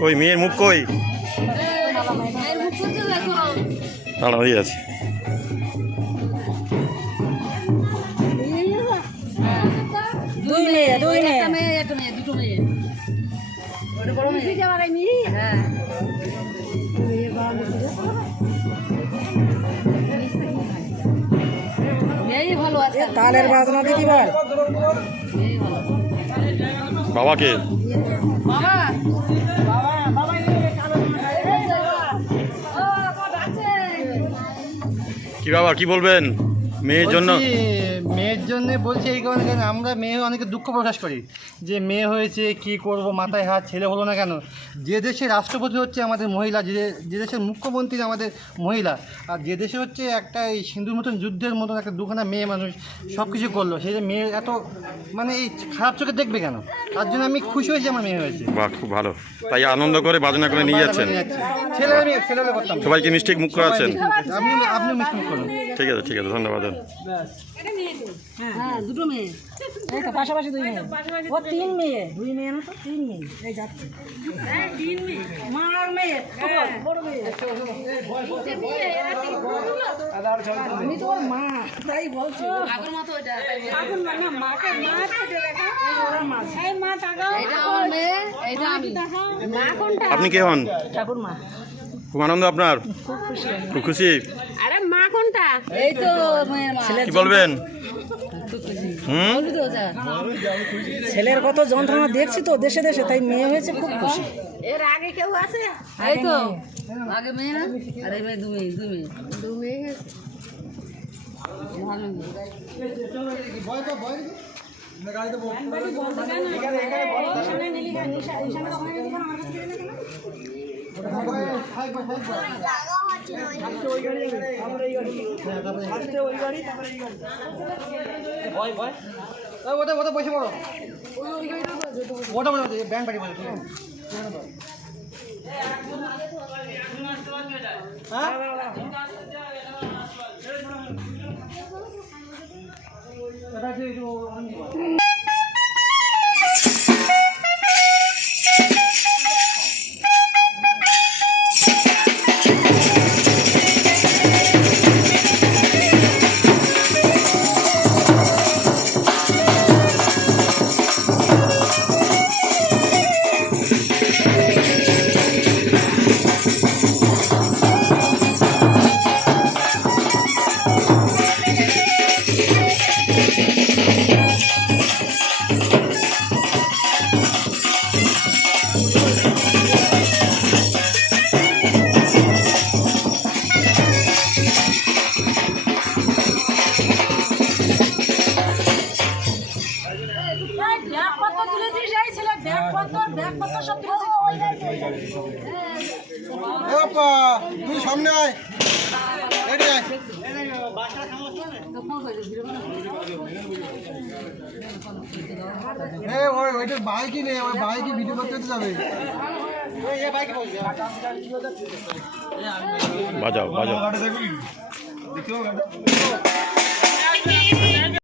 কই মেয়ের মুখ কই? দাঁড়া হয়ে আছে। দুই মেয়ে দুই মেয়ে একটা মেয়ে। একটা মেয়ে দুটো মেয়ে। ওটা বড় মেয়ে। হ্যাঁ। মেয়েই ভালো আছে। তালের বাজনা বাবাকে? বাবা কি বাবা কি বলবেন? মেয়ের জন্য? বলছি, মেয়ের জন্য বলছি এই কারণে কেন? আমরা মেয়ে অনেকে দুঃখ প্রকাশ করি যে মেয়ে হয়েছে কি করব মাথায় হাত ছেলে হলো না কেন? যে দেশে রাষ্ট্রপতি হচ্ছে আমাদের মহিলা যে যে দেশের মুখ্যমন্ত্রী আমাদের মহিলা আর যে দেশে হচ্ছে একটা এই সিন্ধুর মতন যুদ্ধের মতন একটা দুখানা মেয়ে মানুষ সব কিছু করল সেই যে মেয়ে এত মানে এই খারাপ চোখে দেখবে কেন? তার জন্য আমি খুশি হয়েছি আমার মেয়ে হয়েছে। বাহ খুব ভালো। তাই আনন্দ করে বাজনা করে নিয়ে যাচ্ছেন? ছেলে আমি ছেলেরা করতাম। সবাইকে মিষ্টি মুখ করাচ্ছেন? আপনি আপনিও মিষ্টি মুখ করুন। ঠিক আছে ঠিক আছে ধন্যবাদ। হ্যাঁ দুটো মেয়ে। এই তো পাশাপাশি দুই মেয়ে। ও তিন মেয়ে। দুই মেয়ে না তো তিন মেয়ে। এই যাচ্ছে। মা আর মেয়ে। বড়, বড় মেয়ে। আমি তো ওর মা তাই বলছি। আগের মতো এটা। এখন না না, মাকে মা ওরা মা এই মা টাকা এটা আমার মেয়ে এটা আমি। মা কোনটা? আপনি কে হন? ঠাকুর মা। খুব আনন্দ আপনার। খুব খুশি। আরে মা কোনটা? এই তো কি বলবেন? হুম? বলবি তো যা ছেলের কত যন্ত্রণা দেখছি তো দেশে দেশে তাই মেয়ে হয়েছে খুব খুশি। এর আগে কেউ আছে? এই তো। আগে মেয়ে না? আর এই মেয়ে দু মেয়ে দু মেয়ে। দু মেয়ে ভালো ওই ওটা ওটা বসে পড়ো ওটা ওটা ব্যাংক বাড়ি বলে হ্যাঁ ওটা যে ব্যাগপত্র তুলেছিস এই ছেলে ব্যাগপত্র ব্যাগপত্র সব তুলেছিস তুই সামনে আয়। এটি আয়। এ ওইটা বাইকই নেই ওই বাইকই ভিডিও করতে যাবে। বাজাও বাজাও।